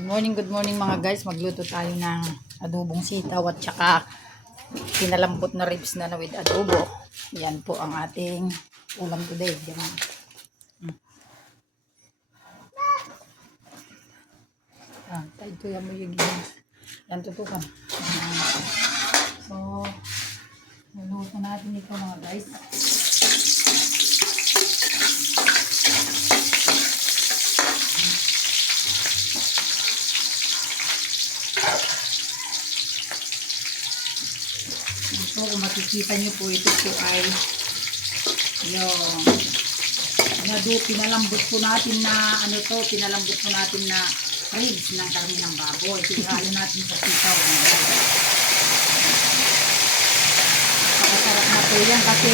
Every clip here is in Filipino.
Good morning mga guys. Magluto tayo ng adobong sitaw at saka pinalambot na ribs na with adobo. Yan po ang ating ulam today. Ganun. Tayo ko yan mo yung yan tutukan. So, naluto natin ito mga guys. So, kung makikita nyo po, ito po ay yung pinalambot po natin na pinalambot po natin na ribs ng karne ng baboy. Sigalo natin sa sitaw. Pakasarap na po yan kasi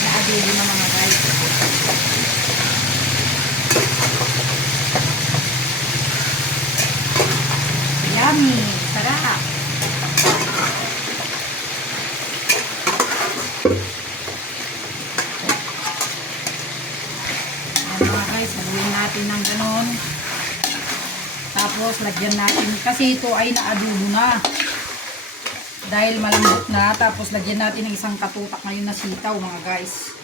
na-adobo na mga guys. Yummy! Sarap! Mga guys, haluin natin ng ganon. Tapos lagyan natin, kasi ito ay naadubo na. Dahil malambot na, tapos lagyan natin ng isang katutak ngayon na sitaw mga guys.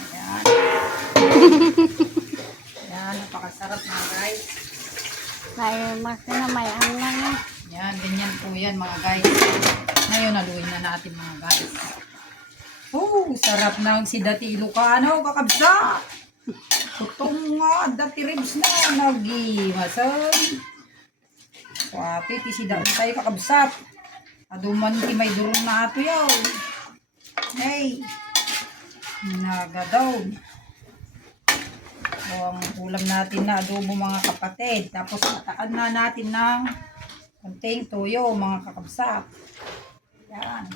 Ayan. Ayan, napakasarap mga guys. Mas na may lang. Ayan, ganyan po yan mga guys. Ngayon, haluin na natin mga guys. Oh, sarap ng si Dati Ilocano, kakabsa! Itong dati ribs na nagimasan. Swati, si Dati tayo kakabsat. Aduman ti may durong na ato yaw. Hey! Nagadaw. So, ang ulam natin na adobo mga kapatid. Tapos tataan na natin ng konting toyo mga kakabsat. Yan.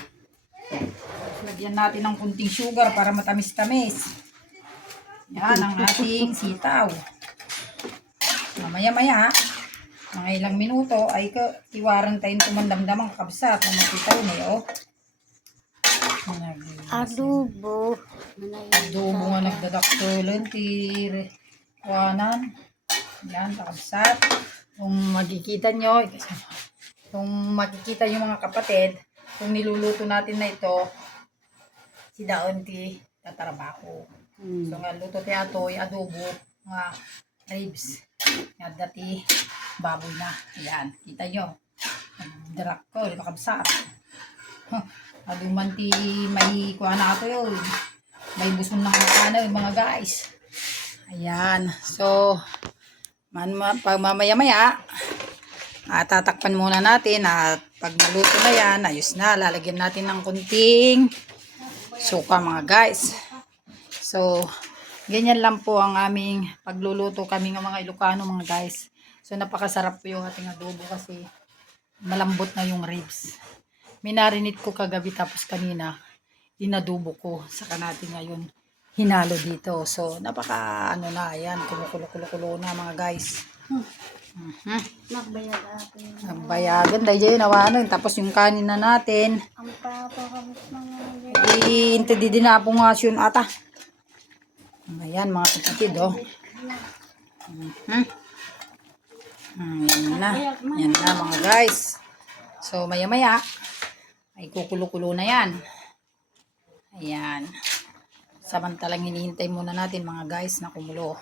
Lagyan natin ng kunting sugar para matamis-tamis. Yan ang ating sitaw. Mamaya-maya, mga ilang minuto ay tiwaran tayong tumandamdamang kakabsat. Kung makita yun eh, oh. Adobo. Adobo nga nagdadaktulan, tirawanan. Yan, kakabsat. Kung makikita nyo mga kapatid, kung niluluto natin na ito, si Daon ti tatrabaho. So nga luto ti ato ay adobo nga ribs. Yan dati baboy na. Yan, kita nyo. Nagdarak ko, kakabsat. Aduman ti may kuha na ato yun. May buson na kakana mga guys. Ayan. So, pag mamaya-maya, tatakpan muna natin at pag naluto na yan, ayos na. Lalagyan natin ng kunting suka mga guys. So, ganyan lang po ang aming pagluluto kami ng mga Ilocano mga guys. So, napakasarap po yung ating adobo kasi malambot na yung ribs. Minarinate ko kagabi tapos kanina inadobo ko. Saka natin ngayon hinalo dito. So, napaka na, ayan, kumukulo-kulo na mga guys. Magbayad atin. Nagbayagan dahil dyan nawanon. Tapos yung kanin na natin. Ang papakabit mga Iintindi din na po nga yun ata. Ayan mga kapatid oh. Yan na mga guys. So maya-maya ay kukulo-kulo na yan. Ayan. Samantalang hinihintay muna natin mga guys na kumulo.